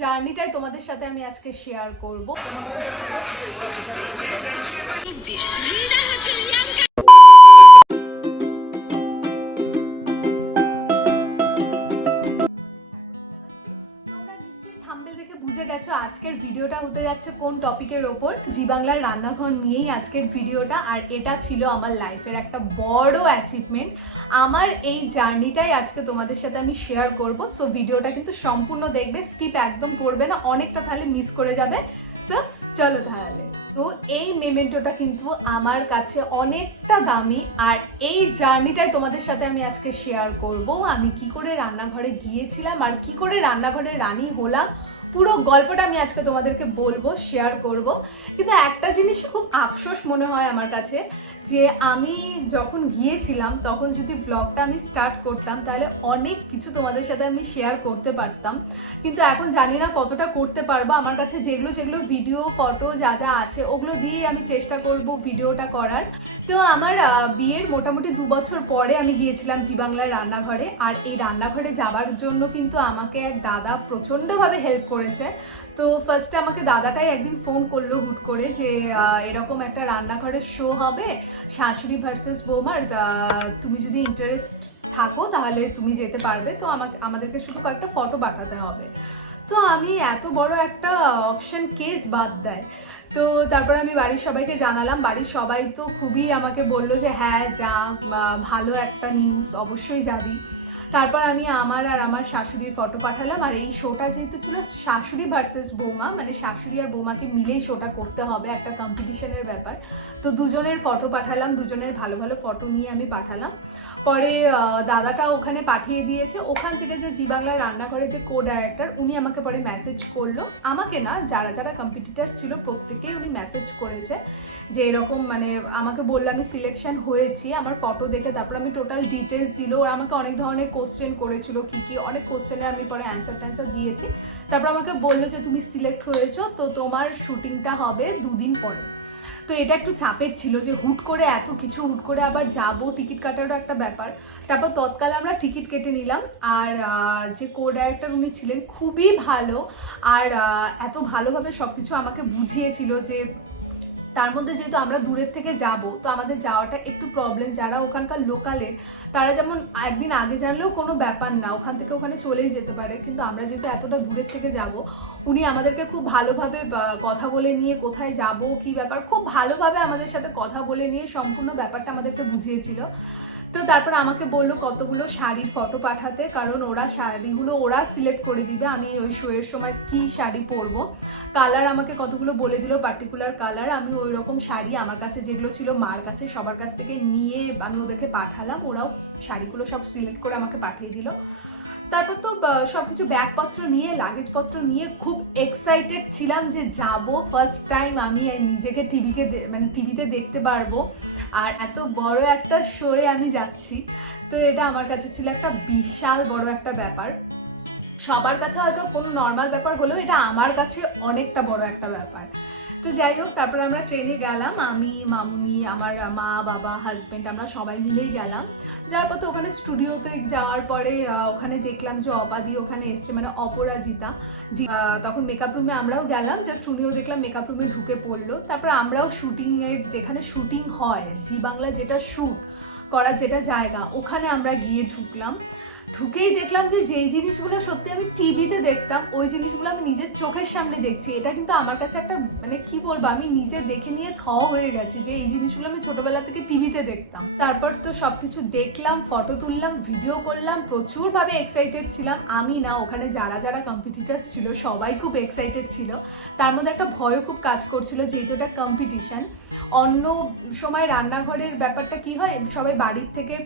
জার্নিটাই তোমাদের সাথে আমি আজকে শেয়ার করব। থাম্বনেল দেখে বুঝে গেছো আজকের ভিডিওটা হতে যাচ্ছে কোন টপিকের ওপর। জি বাংলার রান্নাঘর নিয়েই আজকের ভিডিওটা, আর এটা ছিল আমার লাইফের একটা বড় অ্যাচিভমেন্ট। আমার এই জার্নিটাই আজকে তোমাদের সাথে আমি শেয়ার করব। সো ভিডিওটা কিন্তু সম্পূর্ণ দেখবে, স্কিপ একদম করবে না, অনেকটা তাহলে মিস করে যাবে। সো চলো তাহলে। তো এই মেমেন্টোটা কিন্তু আমার কাছে অনেকটা দামি, আর এই জার্নিটাই তোমাদের সাথে আমি আজকে শেয়ার করব। আমি কি করে রান্নাঘরে গিয়েছিলাম আর কি করে রান্নাঘরে রানী হলাম, পুরো গল্পটা আমি আজকে তোমাদেরকে বলবো, শেয়ার করব। কিন্তু একটা জিনিস খুব আফসোস মনে হয় আমার কাছে, যে আমি যখন গিয়েছিলাম তখন যদি ব্লগটা আমি স্টার্ট করতাম তাহলে অনেক কিছু তোমাদের সাথে আমি শেয়ার করতে পারতাম, কিন্তু এখন জানি না কতটা করতে পারবো। আমার কাছে যেগুলো ভিডিও ফটো যা যা আছে ওগুলো দিয়েই আমি চেষ্টা করব ভিডিওটা করার। তো আমার বিয়ের মোটামুটি 2 বছর পরে আমি গিয়েছিলাম জি বাংলার রান্নাঘরে, আর এই রান্নাঘরে যাবার জন্য কিন্তু আমাকে এক দাদা প্রচণ্ডভাবে হেল্প করেছে। তো ফার্স্টে আমাকে দাদাটাই একদিন ফোন করলো হুট করে, যে এরকম একটা রান্নাঘরের শো হবে, শাশুড়ি ভার্সেস বৌমার, তুমি যদি ইন্টারেস্ট থাকো তাহলে তুমি যেতে পারবে, তো আমাদেরকে শুধু কয়েকটা ফটো পাঠাতে হবে। তো আমি এত বড় একটা অপশন কে বাদ দেয়। তো তারপর আমি বাড়ির সবাইকে জানালাম, বাড়ির সবাই তো খুবই আমাকে বললো যে হ্যাঁ যা, ভালো একটা নিউজ, অবশ্যই যাবি। তারপর আমি আমার আর আমার শাশুড়ির ফটো পাঠালাম, আর এই শোটা যেহেতু ছিল শাশুড়ি ভার্সেস বৌমা, মানে শাশুড়ি আর বৌমাকে মিলেই শোটা করতে হবে, একটা কম্পিটিশনের ব্যাপার। তো দুজনের ফটো পাঠালাম, দুজনের ভালো ভালো ফটো নিয়ে আমি পাঠালাম। পরে দাদাটা ওখানে পাঠিয়ে দিয়েছে। ওখান থেকে যে জি বাংলার রান্নাঘরে যে কো ডাইরেক্টর, উনি আমাকে পরে মেসেজ করলো, আমাকে না, যারা যারা কম্পিটিটার ছিল প্রত্যেকেই উনি মেসেজ করেছে যে এরকম, মানে আমাকে বললো আমি সিলেকশন হয়েছি, আমার ফটো দেখে। তারপর আমি টোটাল ডিটেলস দিল, ওরা আমাকে অনেক ধরনের কোশ্চেন করেছিল, কি অনেক কোশ্চেনের আমি পরে অ্যান্সার দিয়েছি। তারপর আমাকে বললো যে তুমি সিলেক্ট হয়েছো, তো তোমার শুটিংটা হবে 2 দিন পরে। তো এটা একটু চাপের ছিল যে হুট করে এত কিছু, হুট করে আবার যাব, টিকিট কাটারও একটা ব্যাপার। তারপর তৎকালে আমরা টিকিট কেটে নিলাম, আর যে কো ডাইরেক্টর উনি ছিলেন খুবই ভালো, আর এত ভালোভাবে সব কিছু আমাকে বুঝিয়েছিল যে তার মধ্যে যেহেতু আমরা দূরের থেকে যাব, তো আমাদের যাওয়াটা একটু প্রবলেম। যারা ওখানকার লোকালের তারা যেমন একদিন আগে জানলেও কোনো ব্যাপার না, ওখান থেকে ওখানে চলেই যেতে পারে, কিন্তু আমরা যেহেতু এতটা দূরের থেকে যাব, উনি আমাদেরকে খুব ভালোভাবে কথা বলে নিয়ে কোথায় যাব কি ব্যাপার, খুব ভালোভাবে আমাদের সাথে কথা বলে নিয়ে সম্পূর্ণ ব্যাপারটা আমাদেরকে বুঝিয়েছিল। তো তারপর আমাকে বললো কতগুলো শাড়ির ফটো পাঠাতে, কারণ ওরা শাড়িগুলো ওরা সিলেক্ট করে দিবে আমি ওই শোয়ের সময় কি শাড়ি পরবো। কালার আমাকে কতগুলো বলে দিল, পার্টিকুলার কালার। আমি ওই রকম শাড়ি আমার কাছে যেগুলো ছিল মার কাছে, সবার কাছ থেকে নিয়ে আমি ওদেরকে পাঠালাম, ওরাও শাড়িগুলো সব সিলেক্ট করে আমাকে পাঠিয়ে দিল। তারপর তো সব কিছু ব্যাগপত্র নিয়ে, লাগেজপত্র নিয়ে খুব এক্সাইটেড ছিলাম যে যাব, ফার্স্ট টাইম আমি নিজেকে টিভিতে দেখতে পারবো, আর এত বড় একটা শোয়ে আমি যাচ্ছি। তো এটা আমার কাছে ছিল একটা বিশাল বড় একটা ব্যাপার। সবার কাছে হয়তো কোনো নর্মাল ব্যাপার হলেও এটা আমার কাছে অনেকটা বড় একটা ব্যাপার। তো যাই হোক, তারপরে আমরা ট্রেনে গেলাম, আমি, মামুনি, আমার মা, বাবা, হাজব্যান্ড, আমরা সবাই মিলেই গেলাম। যাওয়ার পর তো ওখানে স্টুডিওতে যাওয়ার পরে ওখানে দেখলাম যে অপাদি ওখানে এসছে, মানে অপরাজিতা জি। তখন মেকআপ রুমে আমরাও গেলাম, জাস্ট উনিও দেখলাম মেকআপ রুমে ঢুকে পড়লো। তারপর আমরাও শুটিংয়ের, যেখানে শুটিং হয় জি বাংলা, যেটা শ্যুট করার যেটা জায়গা, ওখানে আমরা গিয়ে ঢুকলাম। ঢুকেই দেখলাম যে যেই জিনিসগুলো সত্যি আমি টিভিতে দেখতাম, ওই জিনিসগুলো আমি নিজের চোখের সামনে দেখছি। এটা কিন্তু আমার কাছে একটা, মানে কি বলবো, আমি নিজে দেখে নিয়ে হয়ে গেছি যে এই জিনিসগুলো আমি ছোটবেলা থেকে টিভিতে দেখতাম। তারপর তো সবকিছু দেখলাম, ফটো তুললাম, ভিডিও করলাম, প্রচুরভাবে এক্সাইটেড ছিলাম। আমি না, ওখানে যারা যারা কম্পিটিটার্স ছিল সবাই খুব এক্সাইটেড ছিল। তার মধ্যে একটা ভয়ও খুব কাজ করছিল, যেহেতু এটা কম্পিটিশন। অন্য সময় রান্নাঘরের ব্যাপারটা কি হয়, সবাই বাড়ির থেকে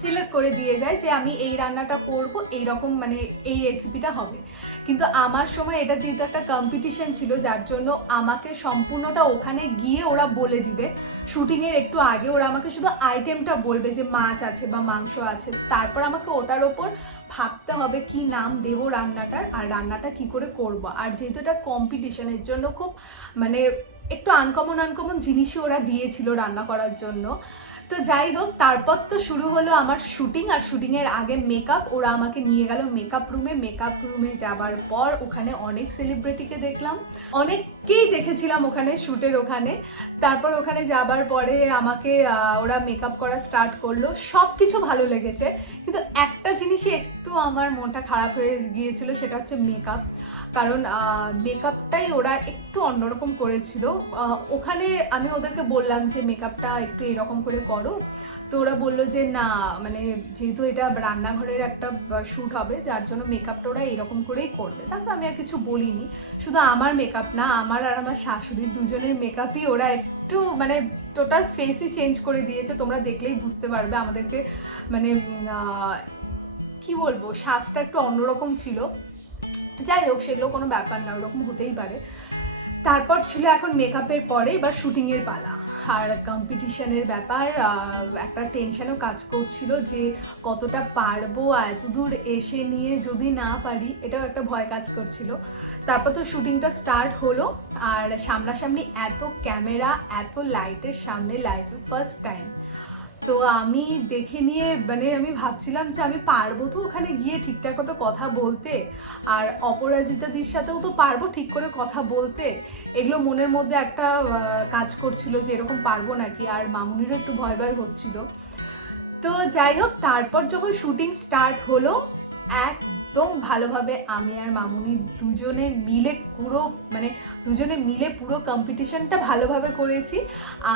সিলেক্ট করে দিয়ে যায় যে আমি এই রান্নাটা করব, এইরকম, মানে এই রেসিপিটা হবে। কিন্তু আমার সময় এটা যেহেতু একটা কম্পিটিশন ছিল, যার জন্য আমাকে সম্পূর্ণটা ওখানে গিয়ে ওরা বলে দিবে। শুটিংয়ের একটু আগে ওরা আমাকে শুধু আইটেমটা বলবে যে মাছ আছে বা মাংস আছে, তারপর আমাকে ওটার ওপর ভাবতে হবে কি নাম দেবো রান্নাটার, আর রান্নাটা কি করে করব। আর যেহেতু এটা কম্পিটিশনের জন্য খুব, মানে একটু আনকমন জিনিসই ওরা দিয়েছিল রান্না করার জন্য। তো যাই হোক, তারপর তো শুরু হলো আমার শুটিং। আর শুটিংয়ের আগে মেকআপ। ওরা আমাকে নিয়ে গেল মেকআপ রুমে যাবার পর ওখানে অনেক সেলিব্রিটিকে দেখলাম, অনেককেই দেখেছিলাম ওখানে শ্যুটের ওখানে। তারপর ওখানে যাবার পরে আমাকে ওরা মেকআপ করা স্টার্ট করলো। সব কিছু ভালো লেগেছে, কিন্তু একটা জিনিসই একটু আমার মনটা খারাপ হয়ে গিয়েছিল, সেটা হচ্ছে মেকআপ। কারণ মেকআপটাই ওরা একটু অন্যরকম করেছিল। ওখানে আমি ওদেরকে বললাম যে মেকআপটা একটু এরকম করে করো, তো ওরা বললো যে না, মানে যেহেতু এটা রান্নাঘরের একটা শ্যুট হবে, যার জন্য মেকআপটা ওরা এরকম করেই করবে। তারপর আমি আর কিছু বলিনি। শুধু আমার মেকআপ না, আমার আর আমার শাশুড়ির দুজনের মেকআপই ওরা একটু মানে টোটাল ফেসই চেঞ্জ করে দিয়েছে। তোমরা দেখলেই বুঝতে পারবে। আমাদেরকে মানে কি বলবো, সাজটা একটু অন্যরকম ছিল। যাই হোক, সেগুলো কোনো ব্যাপার না, ওরকম হতেই পারে। তারপর ছিল এখন মেকআপের পরে এবার শুটিংয়ের পালা। আর কম্পিটিশনের ব্যাপার, একটা টেনশনও কাজ করছিল যে কতটা পারবো, এত দূর এসে নিয়ে যদি না পারি, এটাও একটা ভয় কাজ করছিল। তারপর তো শুটিংটা স্টার্ট হলো, আর সামনাসামনি এত ক্যামেরা, এত লাইটের সামনে লাইফে ফার্স্ট টাইম। তো আমি দেখে নিয়ে মানে আমি ভাবছিলাম যে আমি পারবো তো ওখানে গিয়ে ঠিকঠাক মতো কথা বলতে, আর অপরাজিতাদির সাথেও তো পারবো ঠিক করে কথা বলতে। এগুলো মনের মধ্যে একটা কাজ করছিল যে এরকম পারবো নাকি। আর মামুনিরও একটু ভয় ভয় হচ্ছিল। তো যাই হোক, তারপর যখন শুটিং স্টার্ট হলো, একদম ভালোভাবে আমি আর মামুনি দুজনে মিলে পুরো কম্পিটিশনটা ভালোভাবে করেছি।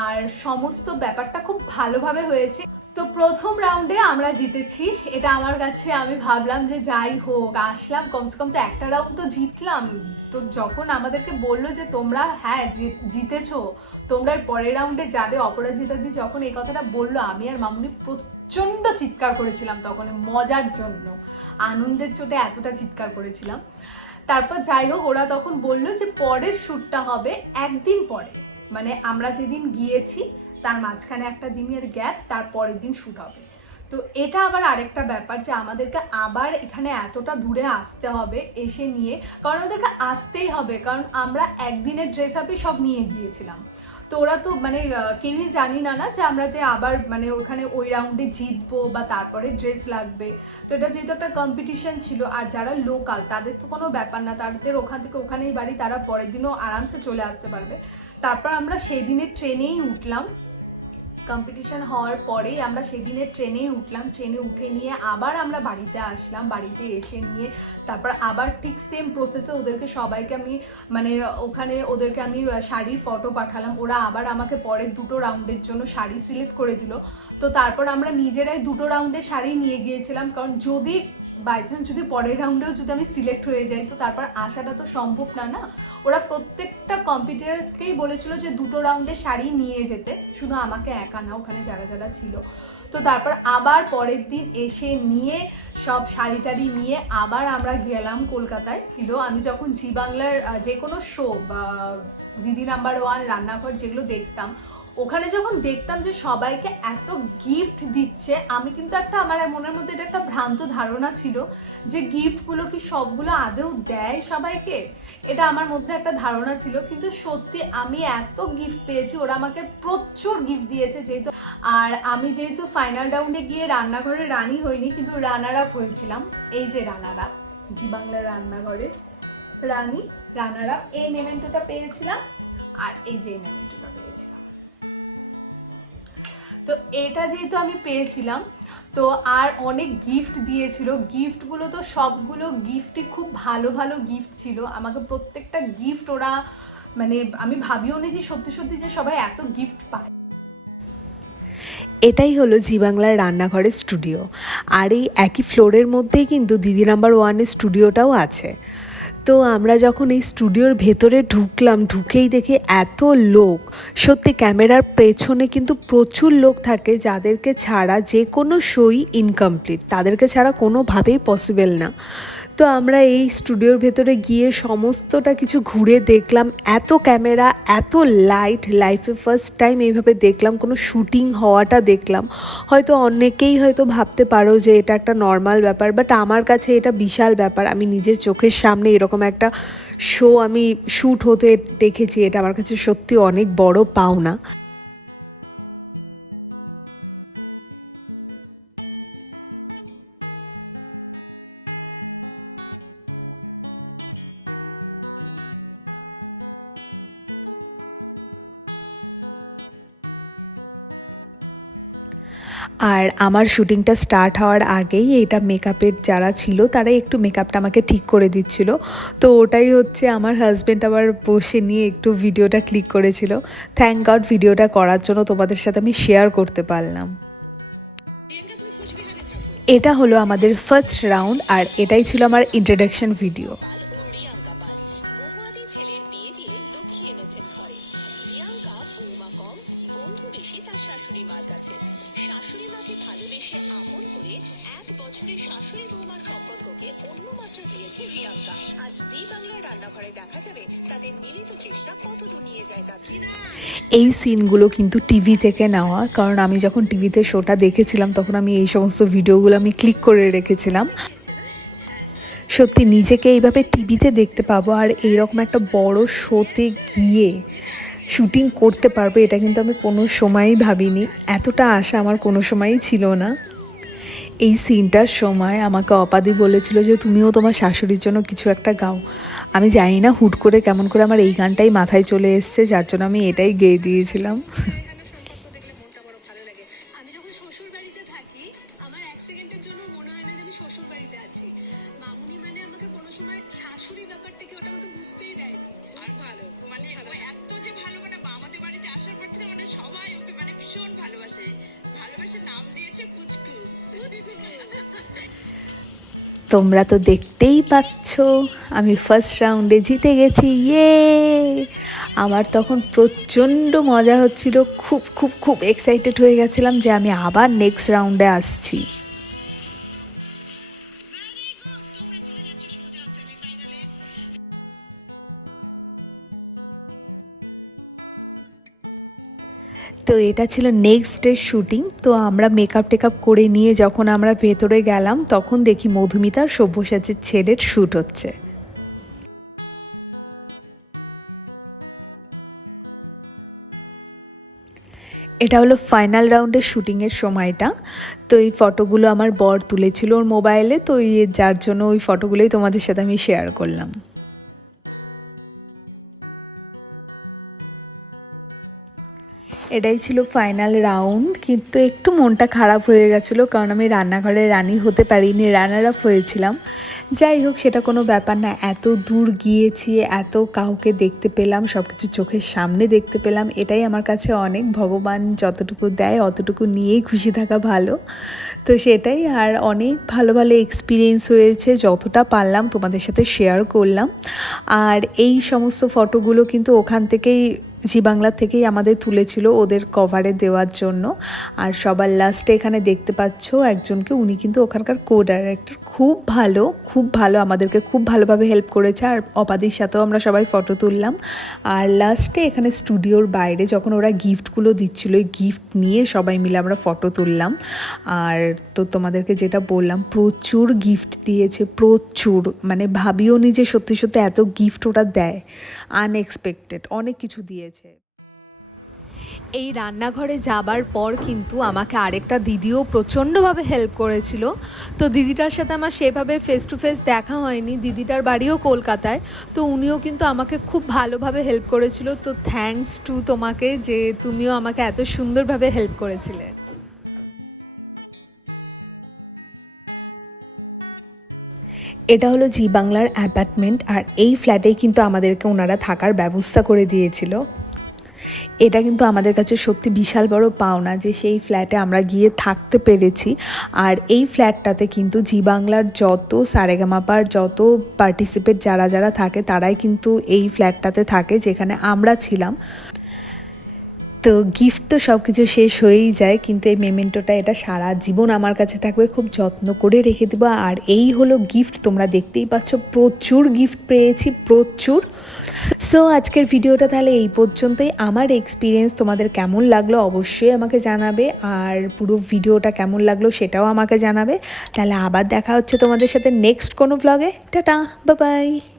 আর সমস্ত ব্যাপারটা খুব ভালোভাবে হয়েছে। তো প্রথম রাউন্ডে আমরা জিতেছি, এটা আমার কাছে, আমি ভাবলাম যে যাই হোক, আসলাম কমসে কম তো একটা রাউন্ড তো জিতলাম। তো যখন আমাদেরকে বললো যে তোমরা হ্যাঁ জিতেছো, তোমরা পরের রাউন্ডে যাবে, অপরাজিতাদি যখন এই কথাটা বললো, আমি আর মামুনি প্রচণ্ড চিৎকার করেছিলাম তখন, মজার জন্য, আনন্দের চোটে এতটা চিৎকার করেছিলাম। তারপর যাই হোক, ওরা তখন বললো যে পরের শ্যুটটা হবে একদিন পরে, মানে আমরা যেদিন গিয়েছি তার মাঝখানে একটা দিনের গ্যাপ, তার পরের দিন শ্যুট হবে। তো এটা আবার আরেকটা ব্যাপার যে আমাদেরকে আবার এখানে এতটা দূরে আসতে হবে এসে নিয়ে, কারণ আমাদেরকে আসতেই হবে, কারণ আমরা একদিনের ড্রেস আপই সব নিয়ে গিয়েছিলাম। তো ওরা তো মানে কেউই জানি না যে আমরা যে আবার মানে ওখানে ওই রাউন্ডে জিতবো বা তারপরে ড্রেস লাগবে। তো এটা যেহেতু একটা কম্পিটিশন ছিল, আর যারা লোকাল তাদের তো কোনো ব্যাপার না, তাদের ওখান থেকে ওখানেই বাড়ি, তারা পরের দিনও আরামসে চলে আসতে পারবে। তারপর আমরা সেই দিনের ট্রেনেই উঠলাম। কম্পিটিশন হওয়ার পরেই আমরা সেদিনের ট্রেনেই উঠলাম। ট্রেনে উঠে নিয়ে আবার আমরা বাড়িতে আসলাম। বাড়িতে এসে নিয়ে তারপর আবার ঠিক সেম প্রসেসে ওদেরকে সবাইকে আমি মানে ওখানে ওদেরকে আমি শাড়ির ফটো পাঠালাম। ওরা আবার আমাকে পরের দুটো রাউন্ডের জন্য শাড়ি সিলেক্ট করে দিল। তো তারপর আমরা নিজেরাই দুটো রাউন্ডের শাড়ি নিয়ে গিয়েছিলাম, কারণ যদি বাই চান্স যদি পরের রাউন্ডেও যদি আমি সিলেক্ট হয়ে যাই তো তারপর আসাটা তো সম্ভব না। ওরা প্রত্যেকটা কম্পিটিটার্সকেই বলেছিল যে দুটো রাউন্ডের শাড়ি নিয়ে যেতে, শুধু আমাকে একা না, ওখানে যারা যারা ছিল। তো তারপর আবার পরের দিন এসে নিয়ে সব শাড়ি টাড়ি নিয়ে আবার আমরা গেলাম কলকাতায়। ছিল আমি যখন জি বাংলার যে কোনো শো বা দিদি নাম্বার ওয়ান, রান্নাঘর যেগুলো দেখতাম, ওখানে যখন দেখতাম যে সবাইকে এত গিফট দিচ্ছে, আমি কিন্তু একটা আমার মনের মধ্যে এটা একটা ভ্রান্ত ধারণা ছিল যে গিফটগুলো কি সবগুলো আদৌ দেয় সবাইকে, এটা আমার মধ্যে একটা ধারণা ছিল। কিন্তু সত্যি আমি এত গিফট পেয়েছি, ওরা আমাকে প্রচুর গিফট দিয়েছে। যেহেতু আর আমি যেহেতু ফাইনাল রাউন্ডে গিয়ে রান্নাঘরে রানী হইনি, কিন্তু রানার আপ হয়েছিলাম। এই যে রানার আপ, জি বাংলার রান্নাঘরের রানী, রানার আপ, এই মেমেন্টোটা পেয়েছিলাম, আর এই যে এই মেমেন্টোটা পেয়েছিলাম। তো এটা যেহেতু আমি পেয়েছিলাম, তো আর অনেক গিফট দিয়েছিল। গিফটগুলো তো সবগুলো গিফটই খুব ভালো ভালো গিফট ছিল। আমাকে প্রত্যেকটা গিফট ওরা মানে আমি ভাবিও নি যে সত্যি সত্যি যে সবাই এত গিফট পায়। এটাই হলো জি বাংলার রান্নাঘরের স্টুডিও। আর এই একই ফ্লোরের মধ্যেই কিন্তু দিদি নাম্বার ওয়ানের স্টুডিওটাও আছে। তো আমরা যখন এই স্টুডিওর ভেতরে ঢুকলাম, ঢুকেই দেখি এত লোক। সত্যি ক্যামেরার পেছনে কিন্তু প্রচুর লোক থাকে, যাদেরকে ছাড়া যে কোনো শোই ইনকমপ্লিট, তাদেরকে ছাড়া কোনোভাবেই পসিবল না। তো আমরা এই স্টুডিওর ভেতরে গিয়ে সমস্তটা কিছু ঘুরে দেখলাম। এত ক্যামেরা, এত লাইট, লাইফে ফার্স্ট টাইম এইভাবে দেখলাম, কোনো শুটিং হওয়াটা দেখলাম। হয়তো অনেকেই হয়তো ভাবতে পারো যে এটা একটা নর্মাল ব্যাপার, বাট আমার কাছে এটা বিশাল ব্যাপার। আমি নিজের চোখের সামনে এরকম একটা শো আমি শ্যুট হতে দেখেছি, এটা আমার কাছে সত্যি অনেক বড় পাওনা। আর আমার শ্যুটিংটা স্টার্ট হওয়ার আগেই এটা মেকআপের যারা ছিল তারাই একটু মেকআপটা আমাকে ঠিক করে দিচ্ছিল। তো ওটাই হচ্ছে আমার হাজব্যান্ড আবার বসে নিয়ে একটু ভিডিওটা ক্লিক করেছিল। থ্যাংক গড ভিডিওটা করার জন্য তোমাদের সাথে আমি শেয়ার করতে পারলাম। এটা হলো আমাদের ফার্স্ট রাউন্ড আর এটাই ছিল আমার ইন্ট্রোডাকশন ভিডিও। এই সিনগুলো কিন্তু টিভি থেকে নেওয়া, কারণ আমি যখন টিভিতে শোটা দেখেছিলাম তখন আমি এই সমস্ত ভিডিওগুলো আমি ক্লিক করে রেখেছিলাম। সত্যি নিজেকে এইভাবে টিভিতে দেখতে পাবো আর এইরকম একটা বড় শোতে গিয়ে শুটিং করতে পারবো এটা কিন্তু আমি কোনো সময়ই ভাবিনি। এতটা আশা আমার কোনো সময়ই ছিল না। এই সিনটার সময় আমাকে অপাদি বলেছিল যে তুমিও তোমার শাশুড়ির জন্য কিছু একটা গাও। আমি জানি না হুট করে কেমন করে আমার এই গানটাই মাথায় চলে এসছে, যার জন্য আমি এটাই গেয়ে দিয়েছিলাম। তোমরা তো দেখতেই পাচ্ছ আমি ফার্স্ট রাউন্ডে জিতে গেছি, ইয়ে! আমার তখন প্রচণ্ড মজা হচ্ছিল, খুব খুব খুব এক্সাইটেড হয়ে গেছিলাম যে আমি আবার নেক্সট রাউন্ডে আসছি। তো এটা ছিল নেক্সট ডে শ্যুটিং। তো আমরা মেকআপ টেকআপ করে নিয়ে যখন আমরা ভেতরে গেলাম তখন দেখি মধুমিতার সব্যসাচীর ছেলের শ্যুট হচ্ছে। এটা হলো ফাইনাল রাউন্ডের শ্যুটিংয়ের সময়টা। তো এই ফটোগুলো আমার বর তুলেছিল ওর মোবাইলে, তো যার জন্য ওই ফটোগুলোই তোমাদের সাথে আমি শেয়ার করলাম। এটাই ছিল ফাইনাল রাউন্ড, কিন্তু একটু মনটা খারাপ হয়ে গেছিলো কারণ আমি রান্নাঘরে রানি হতে পারিনি, রানার আপ হয়েছিলাম। যাই হোক, সেটা কোনো ব্যাপার না। এত দূর গিয়েছি, এত কাউকে দেখতে পেলাম, সব কিছু চোখের সামনে দেখতে পেলাম, এটাই আমার কাছে অনেক। ভগবান যতটুকু দেয় অতটুকু নিয়েই খুশি থাকা ভালো। তো সেটাই, আর অনেক ভালো ভালো এক্সপিরিয়েন্স হয়েছে, যতটা পারলাম তোমাদের সাথে শেয়ার করলাম। আর এই সমস্ত ফটোগুলো কিন্তু ওখান থেকেই, জি বাংলা থেকেই আমাদের তুলেছিল ওদের কভারে দেওয়ার জন্য। আর সবার লাস্টে এখানে দেখতে পাচ্ছ একজনকে, উনি কিন্তু ওখানকার কো ডাইরেক্টর। খুব ভালো আমাদেরকে খুব ভালোভাবে হেল্প করেছে। আর অপাদির সাথেও আমরা সবাই ফটো তুললাম। আর লাস্টে এখানে স্টুডিওর বাইরে যখন ওরা গিফটগুলো দিচ্ছিল, ওই গিফট নিয়ে সবাই মিলে আমরা ফটো তুললাম। আর তো তোমাদেরকে যেটা বললাম, প্রচুর গিফট দিয়েছে, প্রচুর, মানে ভাবিও নি যে সত্যি সত্যি এত গিফট ওরা দেয়। আনএক্সপেক্টেড অনেক কিছু দিয়েছে। এই রান্নাঘরে যাবার পর কিন্তু আমাকে আরেকটা দিদিও প্রচণ্ডভাবে হেল্প করেছিল। তো দিদিটার সাথে আমার সেভাবে ফেস টু ফেস দেখা হয়নি, দিদিটার বাড়িও কলকাতায়। তো উনিও কিন্তু আমাকে খুব ভালোভাবে হেল্প করেছিল। তো থ্যাঙ্কস টু তোমাকে, যে তুমিও আমাকে এত সুন্দরভাবে হেল্প করেছিলে। এটা হলো জি বাংলার অ্যাপার্টমেন্ট, আর এই ফ্ল্যাটেই কিন্তু আমাদেরকে ওনারা থাকার ব্যবস্থা করে দিয়েছিল। এটা কিন্তু আমাদের কাছে সত্যি বিশাল বড় পাওনা যে সেই ফ্ল্যাটে আমরা গিয়ে থাকতে পেরেছি। আর এই ফ্ল্যাটটাতে কিন্তু জি বাংলার যত সারেগামাপার যত পার্টিসিপেট যারা যারা থাকে তারাই কিন্তু এই ফ্ল্যাটটাতে থাকে যেখানে আমরা ছিলাম। তো গিফট তো সব কিছু শেষ হয়েই যায়, কিন্তু এই মেমেন্টোটা এটা সারা জীবন আমার কাছে থাকবে, খুব যত্ন করে রেখে দেবো। আর এই হলো গিফট, তোমরা দেখতেই পাচ্ছ প্রচুর গিফট পেয়েছি, প্রচুর। সো আজকের ভিডিওটা তাহলে এই পর্যন্তই। আমার এক্সপিরিয়েন্স তোমাদের কেমন লাগলো অবশ্যই আমাকে জানাবে, আর পুরো ভিডিওটা কেমন লাগলো সেটাও আমাকে জানাবে। তাহলে আবার দেখা হচ্ছে তোমাদের সাথে নেক্সট কোনো ব্লগে। Tata, bye bye.